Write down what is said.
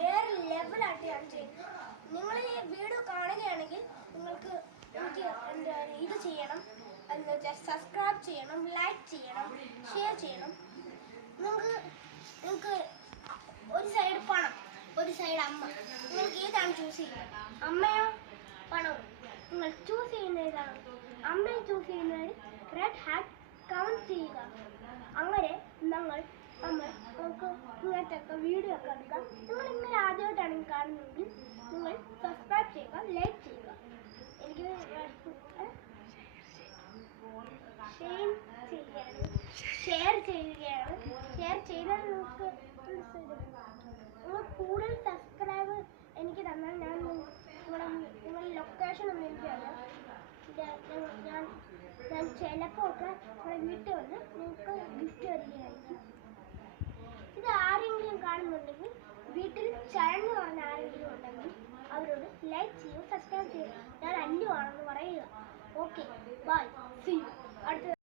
വേറെ ലെവലായിട്ട് ഞാൻ ചെയ്യുന്നത്. നിങ്ങൾ ഈ വീഡിയോ കാണുകയാണെങ്കിൽ നിങ്ങൾക്ക് ഇത് ചെയ്യണം, എന്ന് വെച്ചാൽ സബ്സ്ക്രൈബ് ചെയ്യണം, ലൈക്ക് ചെയ്യണം, ഷെയർ ചെയ്യണം. നിങ്ങൾക്ക് ഒരു സൈഡ് പണം, ഒരു സൈഡ് അമ്മ, നിങ്ങൾക്ക് ഏതാണ് ചൂസ് ചെയ്യുന്നത്? അമ്മയോ പണവും? നിങ്ങൾ ചൂസ് ചെയ്യുന്ന ഏതാണ്? അമ്മയെ ചൂസ് ചെയ്യുന്നതിന് റെഡ് ഹാറ്റ് കമന്റ് ചെയ്യുക. അങ്ങനെ നമുക്ക് ഇങ്ങനത്തെ വീഡിയോ ഒക്കെ എടുക്കാം. നിങ്ങൾ ഇങ്ങനെ ആദ്യമായിട്ടാണ് കാണുന്നതെങ്കിൽ നിങ്ങൾ സബ്സ്ക്രൈബ് ചെയ്യുക, ലൈക്ക് ചെയ്യുക. എനിക്ക് ഷെയർ ചെയ്യുകയാണ്. ഷെയർ ചെയ്താൽ നിങ്ങൾക്ക് കൂടുതൽ സബ്സ്ക്രൈബ് എനിക്ക് തന്നാൽ ഞാൻ നിങ്ങളുടെ ലൊക്കേഷൻ ഒന്ന് എനിക്ക് തരാം. ഞാൻ ചിലപ്പോൾ ഒക്കെ നിങ്ങളുടെ വീട്ടിൽ വന്ന് നിങ്ങൾക്ക് ഗിഫ്റ്റ് തരികയായിരിക്കും. ഇത് ആരെങ്കിലും കാണുന്നുണ്ടെങ്കിൽ, വീട്ടിൽ ചരണ് പറഞ്ഞ ആരെങ്കിലും ഉണ്ടെങ്കിൽ അവരോട് ലൈക്ക് ചെയ്യും, സബ്സ്ക്രൈബ് ചെയ്യും. ഞാൻ അല്ലു ആണെന്ന് പറയുക. Okay, bye, see you. അടുത്ത